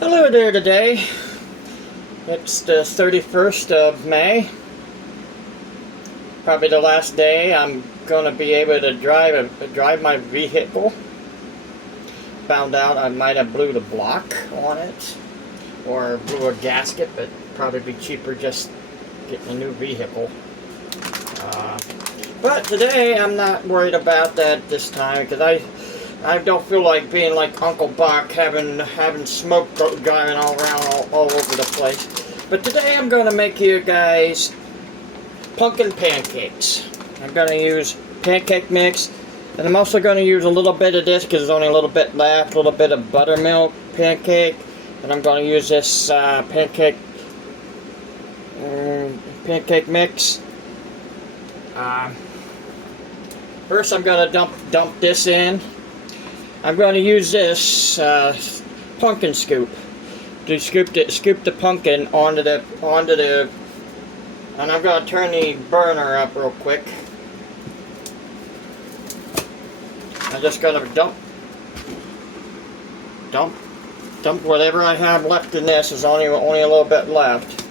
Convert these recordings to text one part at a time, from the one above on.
Hello there today. It's the 31st of May. Probably the last day I'm going to be able to drive my vehicle. Found out I might have blew the block on it or blew a gasket, but probably be cheaper just getting a new vehicle. But today I'm not worried about that this time because I don't feel like being like Uncle Buck, having smoke driving all around all over the place. But today I'm going to make you guys pumpkin pancakes. I'm going to use pancake mix, and I'm also going to use a little bit of this because there's only a little bit left, a little bit of buttermilk pancake, and I'm going to use this pancake mix. First I'm going to dump this in. I'm going to use this pumpkin scoop to scoop the pumpkin onto the, and I'm going to turn the burner up real quick. I'm just going to dump whatever I have left in this. There's only a little bit left.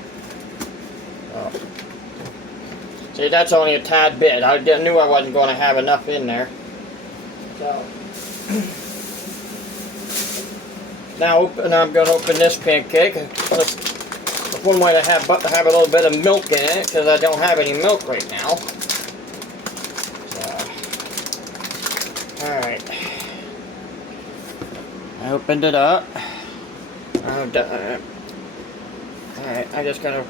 Oh. See, that's only a tad bit. I knew I wasn't going to have enough in there. So. Now I'm going to open this pancake. That's one way to have a little bit of milk in it because I don't have any milk right now. So, all right. I opened it up. All right. I'm just going to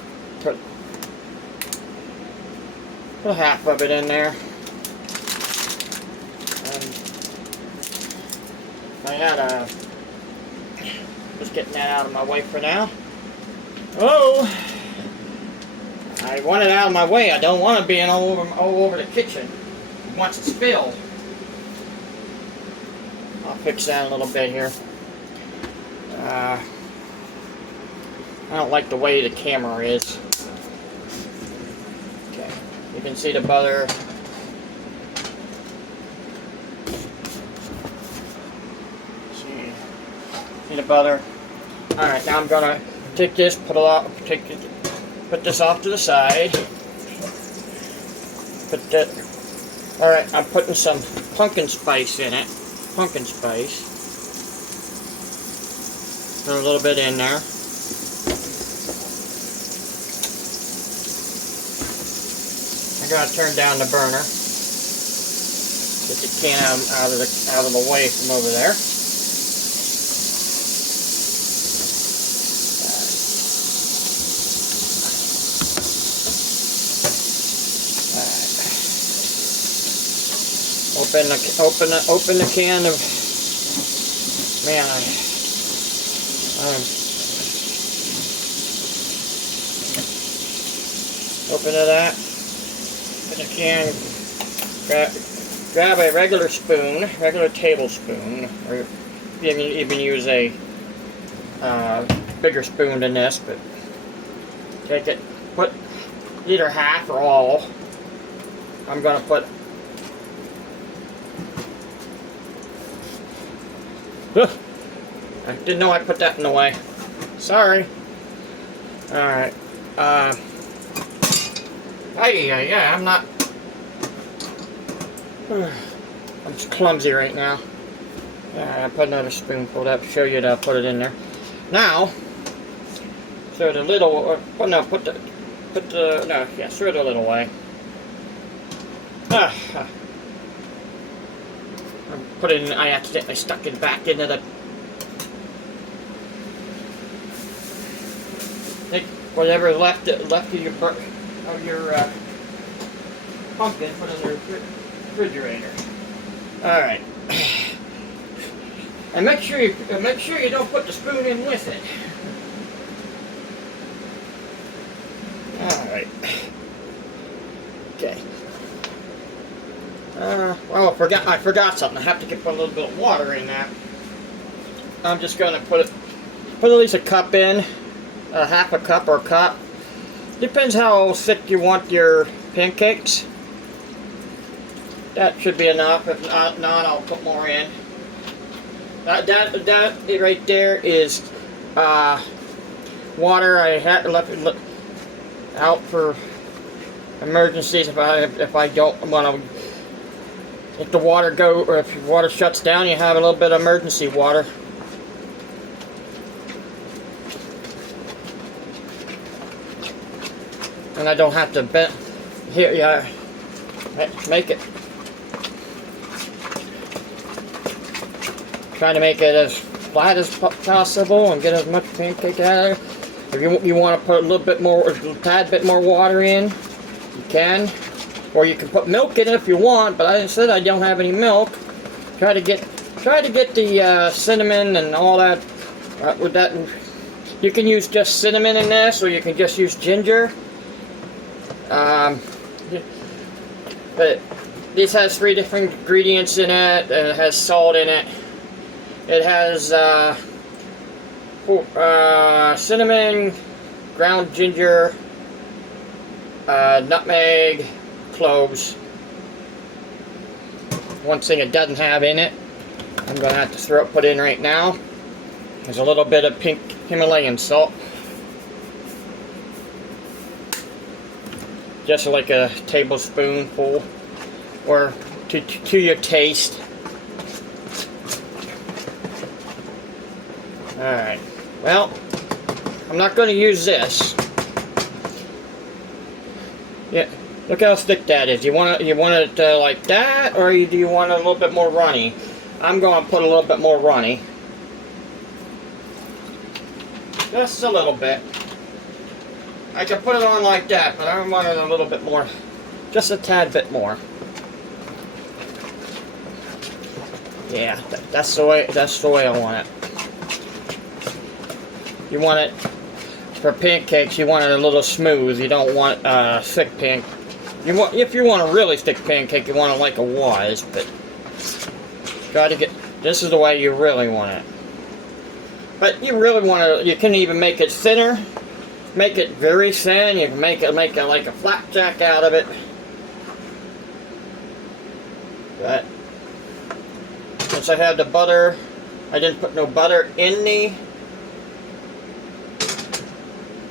put half of it in there. I had just getting that out of my way for now. Oh, I want it out of my way. I don't want it being all over the kitchen once it's filled. I'll fix that a little bit here. I don't like the way the camera is. Okay, you can see the butter. The butter. Alright, now I'm gonna take this, put this off to the side. Alright, I'm putting some pumpkin spice in it. Pumpkin spice. Put a little bit in there. I gotta turn down the burner. Get the can out of the way from over there. Open the can of, man, open it up, open the can, grab a regular spoon, regular tablespoon, or you can even use a bigger spoon than this, but take it, put either half or all. I'm going to put I didn't know I put that in the way. Sorry. Alright. Yeah, I'm not. I'm just clumsy right now. I put another spoonful up to show you that I'll put it in there. Now, so the little, throw it a little way. Put it in. I accidentally stuck it back into the. Take whatever left of your pumpkin, put it in the refrigerator. All right. And make sure you don't put the spoon in with it. All right. Okay. Well, I forgot something. I have to put a little bit of water in that. I'm just going to put at least a cup in, half a cup or a cup. Depends how thick you want your pancakes. That should be enough. If not, I'll put more in. That right there is water I had left out for emergencies if I don't want to. If the water or if water shuts down, you have a little bit of emergency water. And I don't have to bend here. Yeah, make it. Try to make it as flat as possible and get as much pancake out of it. If you want to put a little bit more, a tad bit more water in, you can. Or you can put milk in it if you want, but I said I don't have any milk. Try to get the cinnamon and all that. With that, you can use just cinnamon in this, or you can just use ginger. But this has 3 different ingredients in it. It has salt in it. It has cinnamon, ground ginger, nutmeg, cloves. One thing it doesn't have in it, I'm going to have to put in right now, is a little bit of pink Himalayan salt. Just like a tablespoonful, or to your taste. Alright, well, I'm not going to use this. Yeah, look how thick that is. You want it like that, or do you want it a little bit more runny? I'm going to put a little bit more runny. Just a little bit. I can put it on like that, but I want it a little bit more, just a tad bit more. Yeah, that's the way I want it. You want it for pancakes. You want it a little smooth. You don't want thick pancake. If you want a really thick pancake, you want it like it was. But try to get. This is the way you really want it. But you really want to. You can even make it thinner. Make it very thin. You can make it like a flapjack out of it. But since I had the butter, I didn't put no butter in the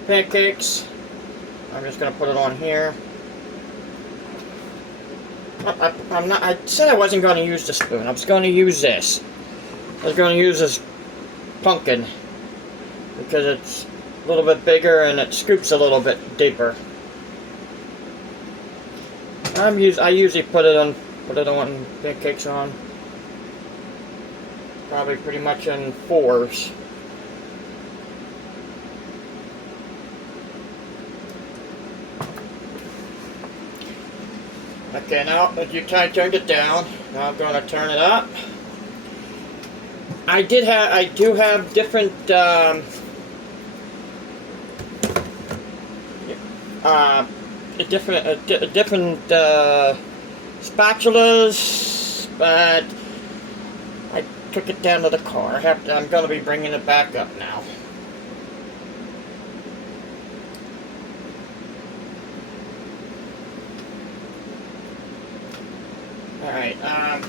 pancakes. I'm just going to put it on here. I said I wasn't going to use the spoon. I was going to use this. I was going to use this pumpkin because it's a little bit bigger and it scoops a little bit deeper. I usually put it on pancakes on probably pretty much in 4s. Okay, now that you turned it down, now I'm going to turn it up. I do have different different spatulas, but I took it down to the car. I'm going to be bringing it back up now. Alright, I'm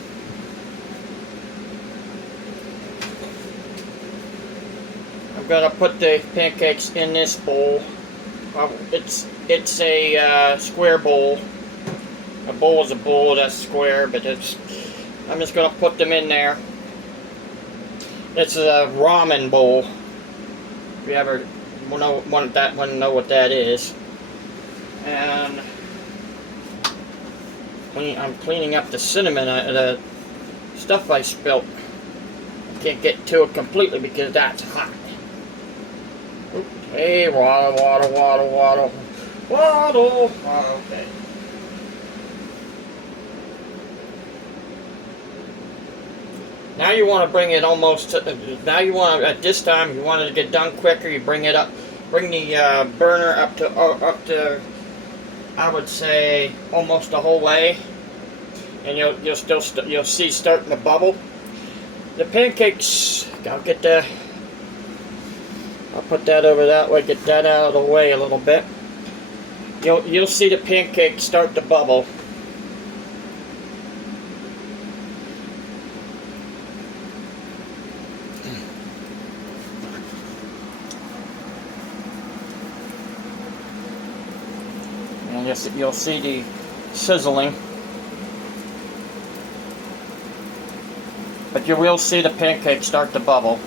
going to put the pancakes in this bowl. It's a square bowl. A bowl is a bowl that's square, but I'm just going to put them in there. It's a ramen bowl. If you ever know what that is. And I'm cleaning up the cinnamon, the stuff I spilt. I can't get to it completely because that's hot. Hey, waddle. Okay. Now you want to bring it almost to, now you want to, at this time, you want it to get done quicker, you bring the burner up to, I would say, almost the whole way. And you'll see starting to bubble. The pancakes, I'll put that over that way, get that out of the way a little bit. You'll see the pancakes start to bubble. you'll see the sizzling. But you will see the pancake start to bubble.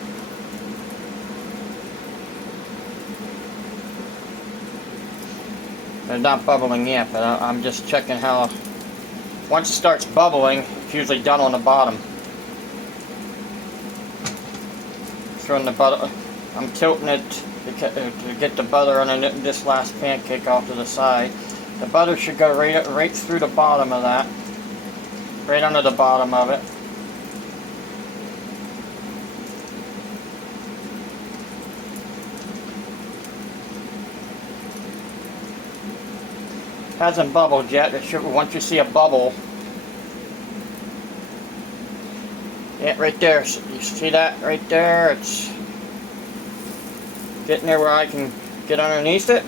They're not bubbling yet, but I'm just checking how. Once it starts bubbling, it's usually done on the bottom. Throwing the butter. I'm tilting it to get the butter on this last pancake off to the side. The butter should go right through the bottom of that, right under the bottom of it. Hasn't bubbled yet. It should. Once you see a bubble, yeah, right there. You see that right there? It's getting there where I can get underneath it.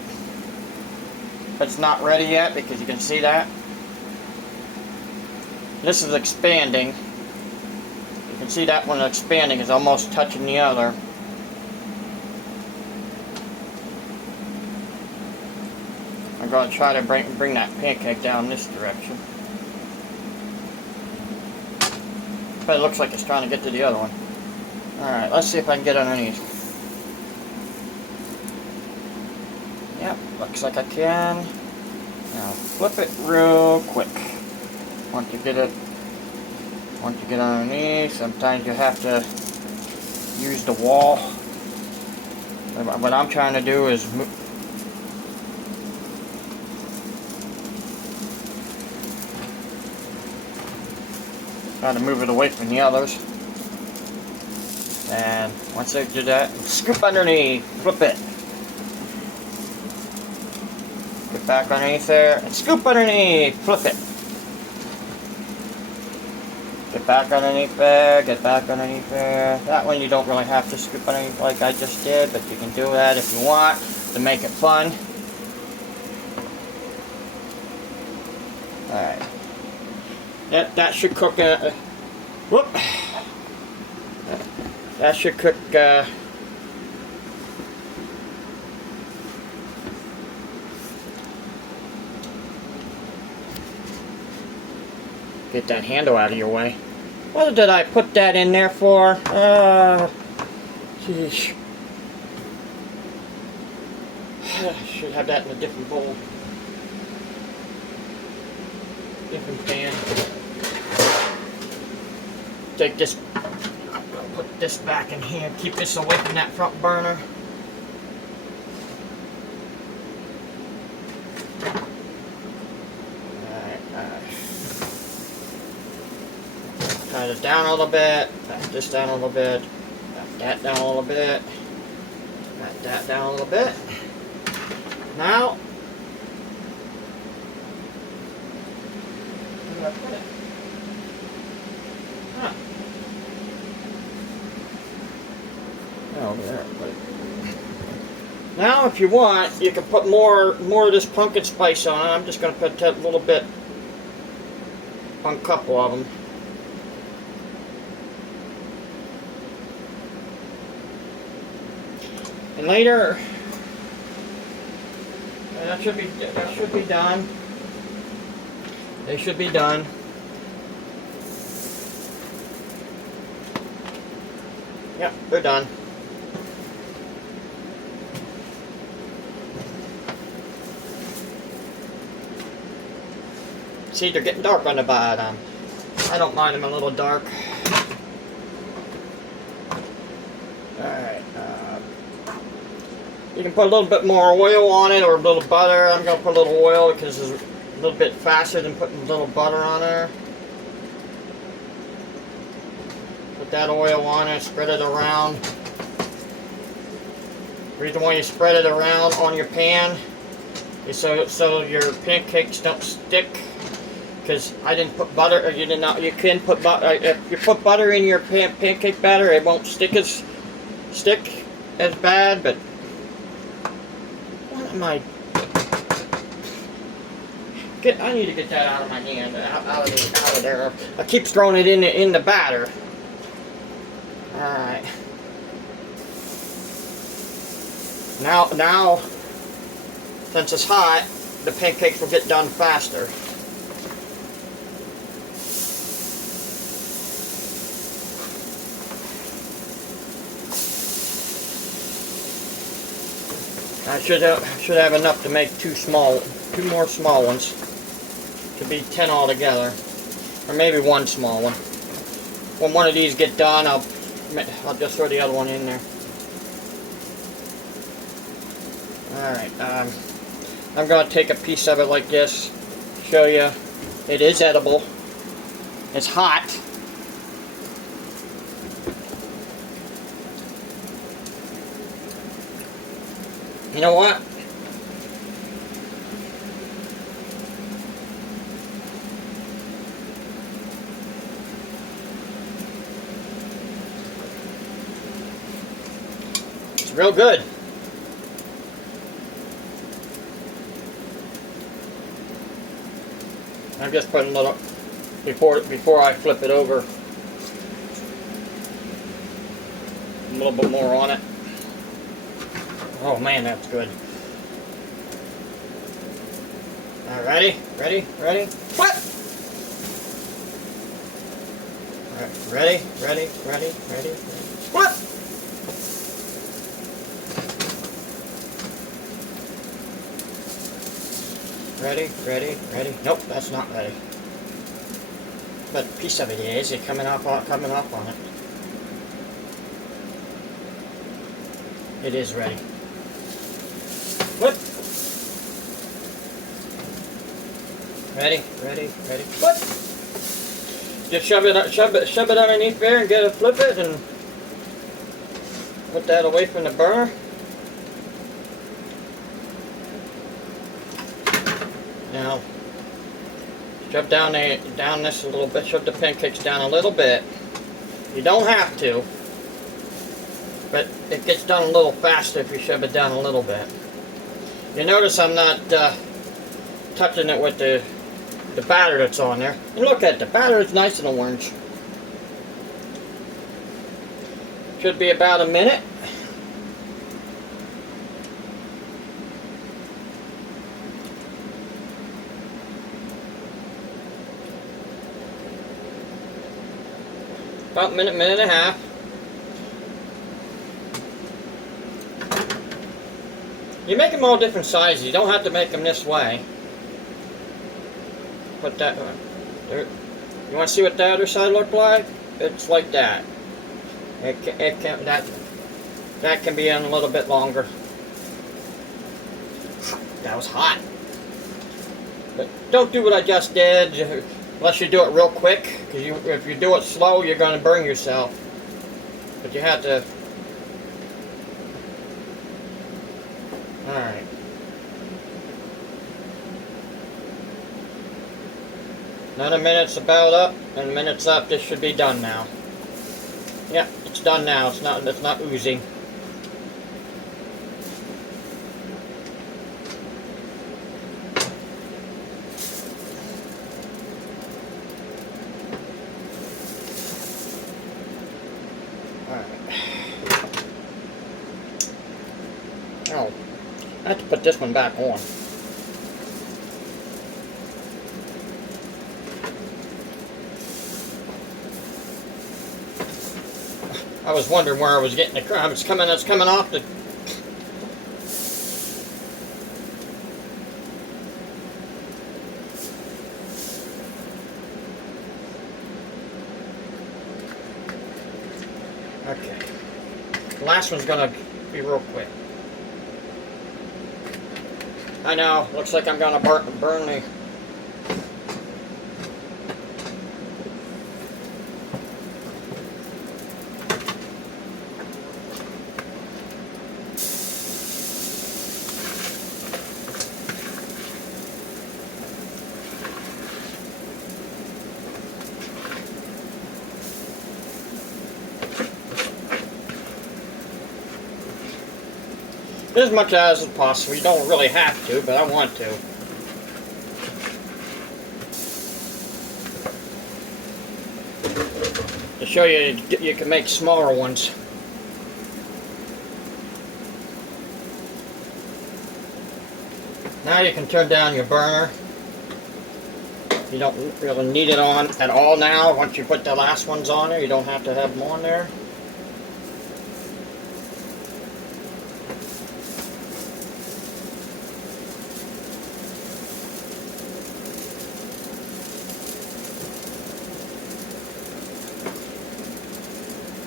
It's not ready yet because you can see that. This is expanding. You can see that one expanding is almost touching the other. I'm going to try to bring that pancake down this direction. But it looks like it's trying to get to the other one. Alright, let's see if I can get underneath. Yep, looks like I can. Now flip it real quick. Once you get underneath, sometimes you have to use the wall. What I'm trying to do is try to move it away from the others. And once I do that, scoop underneath, flip it. Get back underneath there, and scoop underneath, flip it. Get back underneath there, get back underneath there. That one you don't really have to scoop underneath like I just did, but you can do that if you want to make it fun. Alright. That should cook. Whoop. That should cook. Get that handle out of your way. What did I put that in there for? Geez. Should have that in a different bowl. Different pan. Take this, I'll put this back in here, keep this away from that front burner. Alright. Tie this down a little bit, pat this down a little bit, pat that down a little bit, pat that down a little bit. Now, where do I put it? Huh. Over there. Now, if you want, you can put more of this pumpkin spice on it. I'm just going to put a little bit on a couple of them. And later, that should be done. They should be done. Yep, they're done. See, they're getting dark on the bottom. I don't mind them a little dark. Alright. You can put a little bit more oil on it or a little butter. I'm going to put a little oil because it's a little bit faster than putting a little butter on there. Put that oil on it, spread it around. The reason why you spread it around on your pan is so your pancakes don't stick. Because I didn't put butter, or you did not. You can put butter. If you put butter in your pancake batter, it won't stick as bad. But what am I? I need to get that out of my hand, out of there. I keep throwing it in the batter. All right. Now, since it's hot, the pancakes will get done faster. I should have enough to make two more small ones. To be 10 altogether, or maybe one small one. When one of these get done, I'll just throw the other one in there. All right, I'm going to take a piece of it like this, show you. It is edible. It's hot. You know what? It's real good. I'm just putting a little before I flip it over, a little bit more on it. Oh man, that's good. All right, ready? What? All right, ready. What? Ready. Nope, that's not ready. But a piece of it is. It's coming up on it. It is ready. What? Ready. What? Just shove it underneath there and get it, flip it, and put that away from the burner. Now, shove down this a little bit. Shove the pancakes down a little bit. You don't have to, but it gets done a little faster if you shove it down a little bit. You notice I'm not touching it with the batter that's on there. And look at it, the batter is nice and orange. Should be about a minute. About a minute and a half. You make them all different sizes. You don't have to make them this way. Put that there. You want to see what the other side look like? It's like that. That can be in a little bit longer. That was hot. But don't do what I just did. Unless you do it real quick, because if you do it slow, you're going to burn yourself. But you have to. Alright. Another minute's about up, and a minute's up. This should be done now. Yep, it's done now. It's not oozing. Oh, I have to put this one back on. I was wondering where I was getting the crumb. It's coming off the. Okay. The last one's gonna be real quick. I know, looks like I'm gonna burn the. As much as possible. You don't really have to, but I want to. To show you, you can make smaller ones. Now you can turn down your burner. You don't really need it on at all now. Once you put the last ones on there, you don't have to have them on there.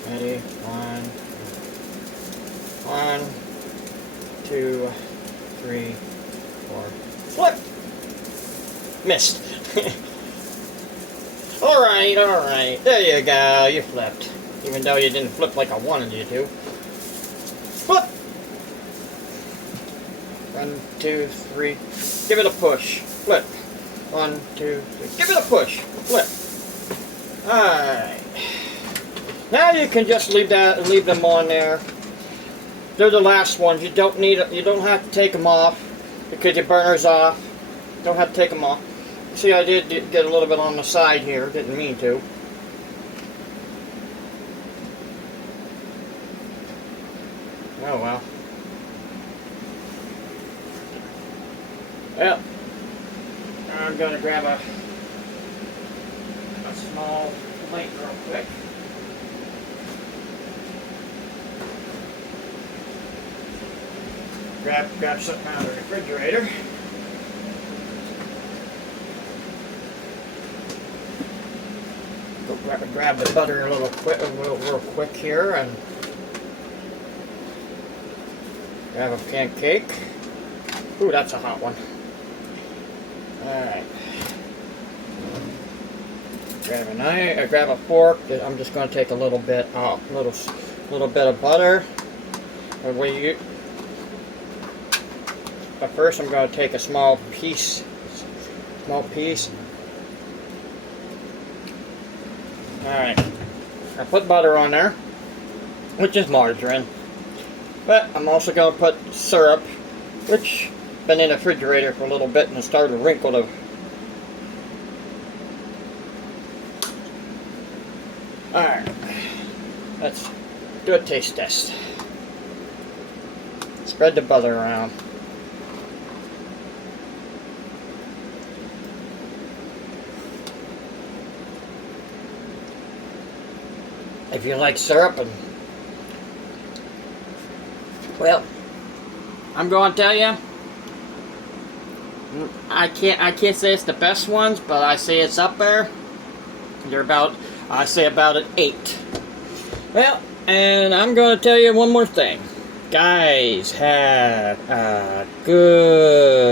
Ready? One, two, three, four. Flip! Missed. Alright, alright. There you go. You flipped. Even though you didn't flip like I wanted you to. Flip! 1, 2, 3. Give it a push. Flip. 1, 2, 3. Give it a push. Flip. Alright. Now you can just leave them on there. They're the last ones. You don't have to take them off because your burner's off. Don't have to take them off. See, I did get a little bit on the side here. Didn't mean to. Oh well. Well, I'm gonna grab a small plate real quick. Grab something out of the refrigerator. Go grab the butter real quick here, and grab a pancake. Ooh, that's a hot one. Alright. Grab a knife, grab a fork. I'm just going to take a little bit of butter. But first I'm going to take a small piece. Alright. I put butter on there, which is margarine. But I'm also going to put syrup, which been in the refrigerator for a little bit and started to wrinkle the. Alright. Let's do a taste test. Spread the butter around. If you like syrup, and well, I'm going to tell you, I can't say it's the best ones, but I say it's up there. I say about an 8. Well, and I'm going to tell you one more thing. Guys, have a good